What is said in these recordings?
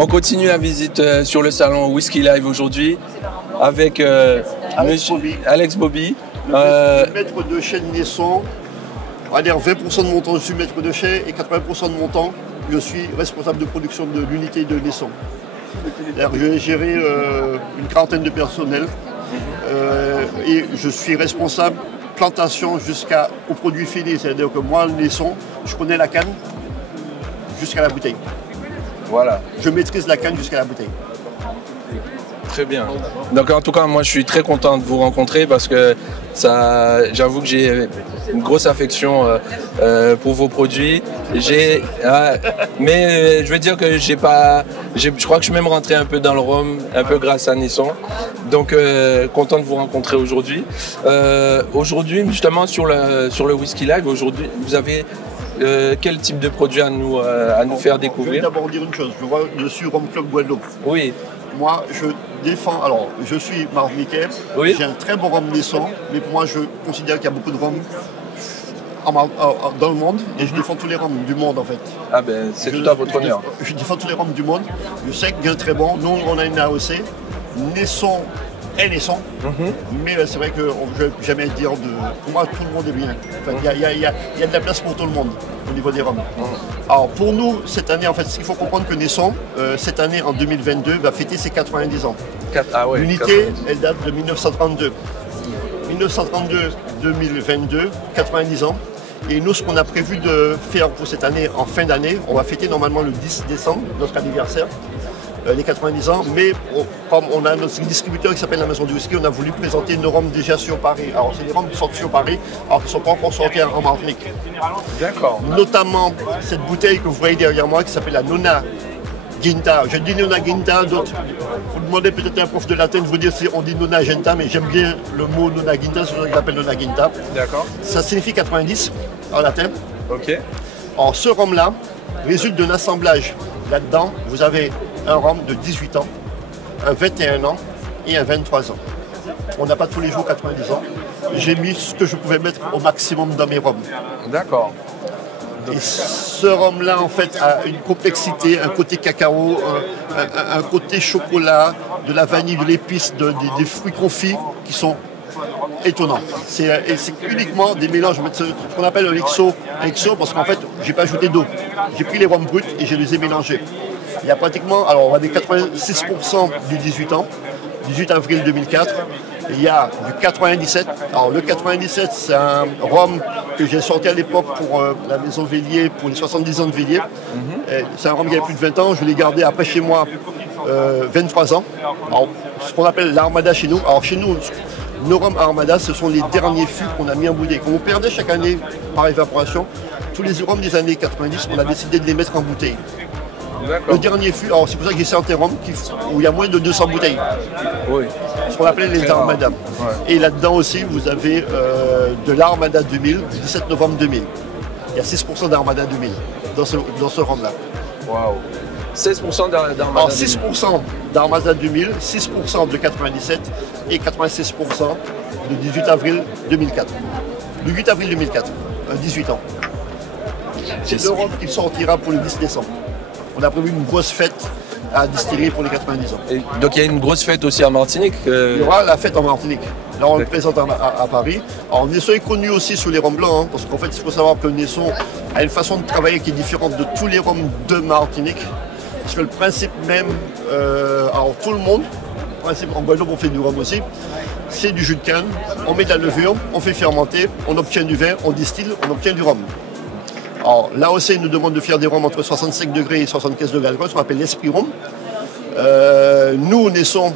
On continue la visite sur le salon Whisky Live aujourd'hui avec Alex Bobby. Maître de chai de Naisson. On va dire 20% de mon temps je suis maître de chai et 80% de mon temps je suis responsable de production de l'unité de Naisson. Je vais gérer une quarantaine de personnels et je suis responsable plantation jusqu'au produit fini. C'est-à-dire que moi, le Naisson, je connais la canne jusqu'à la bouteille. Voilà. Je maîtrise la canne jusqu'à la bouteille. Très bien. Donc en tout cas, moi je suis très content de vous rencontrer parce que j'avoue que j'ai une grosse affection pour vos produits. Mais je veux dire que je crois que je suis même rentré un peu dans le rhum, un peu grâce à Naisson. Donc content de vous rencontrer aujourd'hui. Aujourd'hui, justement sur le Whisky Live, aujourd'hui, vous avez quel type de produit à nous faire découvrir? Je vais d'abord dire une chose, je suis Rhum Club Guadeloupe. Oui. Moi, je défends, alors je suis martiniquais, oui. J'ai un très bon rhum Naisson, mais pour moi, je considère qu'il y a beaucoup de rhum dans le monde et je défends tous les rhums du monde en fait. Ah ben, c'est tout à votre honneur. Je défends tous les rhums du monde. Je sais qu'il y a un très bon. Nous, on a une AOC, Naisson et Naisson, mais c'est vrai que je ne vais jamais dire pour moi, tout le monde est bien. Enfin, il y a de la place pour tout le monde au niveau des rhums. Alors pour nous, cette année, en fait, il faut comprendre que Naisson, cette année, en 2022, va fêter ses 90 ans. Ah ouais, l'unité, elle date de 1932. 1932-2022, 90 ans. Et nous, ce qu'on a prévu de faire pour cette année, en fin d'année, on va fêter normalement le 10 décembre, notre anniversaire, les 90 ans. Mais comme on a notre distributeur qui s'appelle la Maison du Whisky, on a voulu présenter nos rhums déjà sur Paris. Alors, c'est des rhums qui sont sur Paris, alors qu'ils ne sont pas encore sortis en Martinique. D'accord. Notamment cette bouteille que vous voyez derrière moi qui s'appelle la Nona Ginta. Je dis Nona Ginta, d'autres, vous demandez peut-être à un prof de latin de vous dire si on dit Nona Ginta, mais j'aime bien le mot Nona Ginta, c'est pour ça que j'appelle Nona Ginta. D'accord. Ça signifie 90 en latin. Ok. Alors ce rhum-là résulte d'un assemblage. Là-dedans, vous avez un rhum de 18 ans, un 21 ans et un 23 ans. On n'a pas tous les jours 90 ans. J'ai mis ce que je pouvais mettre au maximum dans mes rhums. D'accord. Et ce rhum-là, en fait, a une complexité, un côté cacao, un côté chocolat, de la vanille, de l'épice, des fruits confits qui sont étonnants. C'est uniquement des mélanges, ce qu'on appelle un XO parce qu'en fait, je n'ai pas ajouté d'eau. J'ai pris les rhums bruts et je les ai mélangés. Il y a pratiquement, alors on va dire 86% du 18 ans, 18 avril 2004. Il y a du 97. Alors le 97, c'est un rhum que j'ai sorti à l'époque pour la maison Vélier, pour les 70 ans de Vélier. C'est un rhum qui avait plus de 20 ans. Je l'ai gardé après chez moi 23 ans. Alors, ce qu'on appelle l'Armada chez nous. Alors chez nous, nos rhums Armada, ce sont les derniers fûts qu'on a mis en bouteille. Qu'on perdait chaque année par évaporation. Tous les rhums des années 90, on a décidé de les mettre en bouteille. Le dernier fût, alors c'est pour ça que j'ai certains rhums où il y a moins de 200 bouteilles. Oui. Ce qu'on appelle les Armada. Ouais. Et là-dedans aussi, vous avez de l'Armada 2000, du 17 novembre 2000. Il y a 6% d'Armada 2000 dans ce rhum-là. Waouh. 16% d'Armada 2000. Alors 6% d'Armada 2000, 6% de 97 et 86% de 18 avril 2004. Le 8 avril 2004, 18 ans. C'est le rhum qui sortira pour le 10 décembre. On a prévu une grosse fête à distiller pour les 90 ans. Et donc il y a une grosse fête aussi en Martinique Il y aura la fête en Martinique. Là, on le présente à Paris. Alors, Naisson est connu aussi sous les rhums blancs, parce qu'en fait, il faut savoir que Naisson a une façon de travailler qui est différente de tous les rhums de Martinique. Parce que le principe même, alors tout le monde, en Guadeloupe, on fait du rhum aussi, c'est du jus de canne, on met de la levure, on fait fermenter, on obtient du vin, on distille, on obtient du rhum. Alors, là aussi, ils nous demandent de faire des rhums entre 65 degrés et 75 degrés d'alcool, ce qu'on appelle l'esprit rhum. Nous, Naisson,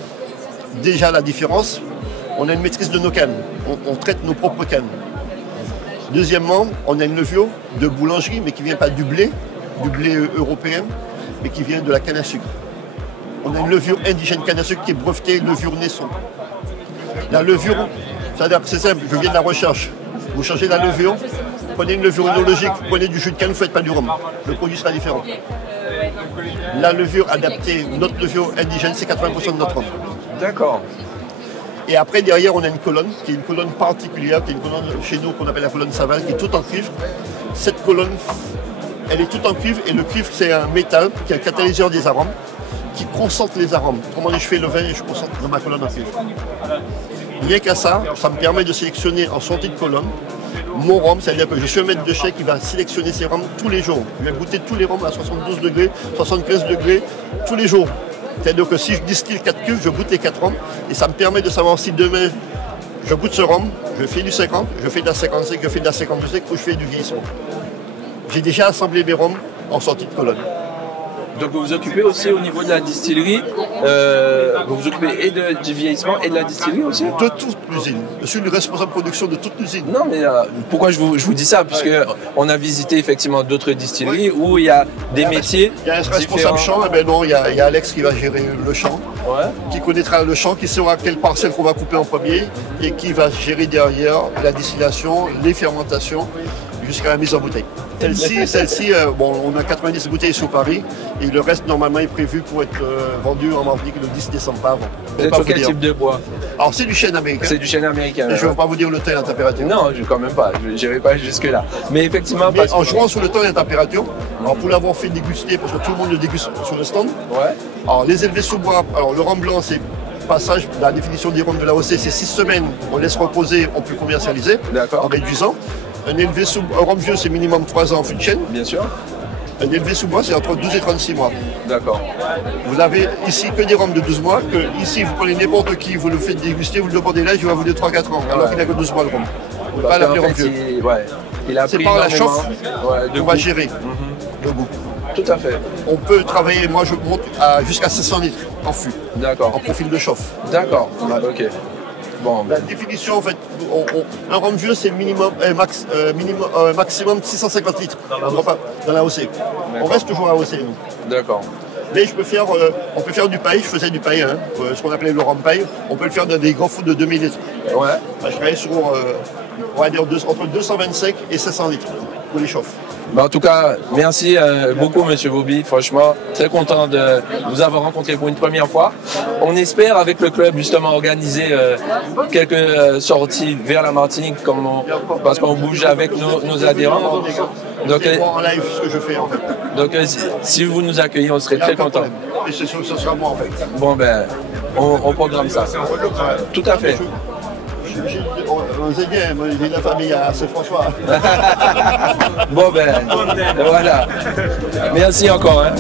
déjà la différence, on a une maîtrise de nos cannes, on traite nos propres cannes. Deuxièmement, on a une levure de boulangerie, mais qui ne vient pas du blé européen, mais qui vient de la canne à sucre. On a une levure indigène canne à sucre qui est brevetée levure Naisson. La levure, c'est-à-dire que c'est simple, je viens de la recherche. Vous changez la levure, Prenez une levure œnologique, prenez du jus de canne, vous ne faites pas du rhum. Le produit sera différent. La levure adaptée, notre levure indigène, c'est 80% de notre rhum. D'accord. Et après, derrière, on a une colonne, qui est une colonne particulière, qui est une colonne chez nous qu'on appelle la colonne Saval, qui est toute en cuivre. Cette colonne, elle est toute en cuivre, et le cuivre, c'est un métal qui est un catalyseur des arômes, qui concentre les arômes. Autrement dit, je fais le vin et je concentre dans ma colonne en cuivre. Rien qu'à ça, ça me permet de sélectionner en sortie de colonne mon rhum, c'est-à-dire que je suis un maître de chai qui va sélectionner ses rhums tous les jours. Je vais goûter tous les rhums à 72 degrés, 75 degrés, tous les jours. C'est-à-dire que si je distille 4 cuves, je goûte les 4 rhums, et ça me permet de savoir si demain je goûte ce rhum, je fais du 50, je fais de la 55, je fais de la 52 ou je fais du vieillissement. J'ai déjà assemblé mes rhums en sortie de colonne. Donc vous vous occupez aussi au niveau de la distillerie, vous vous occupez et du vieillissement et de la distillerie aussi? De toute l'usine. Je suis le responsable de production de toute l'usine. Non mais pourquoi je vous dis ça? Puisque on a visité effectivement d'autres distilleries où il y a des métiers. Il y a un responsable champ, et ben non, il y a Alex qui va gérer le champ, qui connaîtra le champ, qui saura quelle parcelle qu'on va couper en premier et qui va gérer la distillation, les fermentations, jusqu'à la mise en bouteille. Celle-ci, bon, on a 90 bouteilles sur Paris et le reste normalement est prévu pour être vendu en Martinique le 10 décembre, pas avant. Vous êtes sur quel type de bois? Alors c'est du chêne américain. C'est du chêne américain. Je ne vais pas vous dire le temps et la température. Non, quand même pas, je n'irai pas jusque là. Mais effectivement, en jouant sur le temps et la température, alors pour l'avoir fait déguster, parce que tout le monde le déguste sur le stand. Alors les élevés sous bois, alors le rhum blanc c'est passage, la définition des rhums de l'AOC c'est 6 semaines, on laisse reposer, on peut commercialiser en réduisant. Un rhum vieux, c'est minimum 3 ans en fût de chêne. Bien sûr. Un élevé sous bois, c'est entre 12 et 36 mois. D'accord. Vous n'avez ici que des rhums de 12 mois, que ici, vous prenez n'importe qui, vous le faites déguster, vous le demandez là, il va vous dire 3-4 ans, alors qu'il n'a que 12 mois de rhum. On ne peut pas l'appeler rhum vieux. C'est par la chauffe qu'on va gérer le goût. Tout à fait. On peut travailler, moi je monte jusqu'à 700 litres en fût. D'accord. En profil de chauffe. D'accord. Ok. Bon. La définition, en fait, un rhum vieux, c'est maximum 650 litres dans la OC. On reste toujours à OC, nous. D'accord. Mais on peut faire du paille, je faisais du paille, ce qu'on appelait le rhum paille. On peut le faire dans des grands fûts de 2000 litres. Ouais. Je travaille sur, on va dire, entre 225 et 700 litres pour les chauffes. En tout cas, merci beaucoup Monsieur Bobby, franchement, très content de vous avoir rencontré pour une première fois. On espère avec le club justement organiser quelques sorties vers la Martinique parce qu'on bouge avec nos adhérents. Donc, en live ce que je fais en fait. Donc si vous nous accueillez, on serait très contents. Et c'est sûr que ce sera moi en fait. Bon ben, on programme ça. Tout à fait. On sait bien, j'ai la famille à Saint-François. Bon ben, voilà. Merci encore. Hein.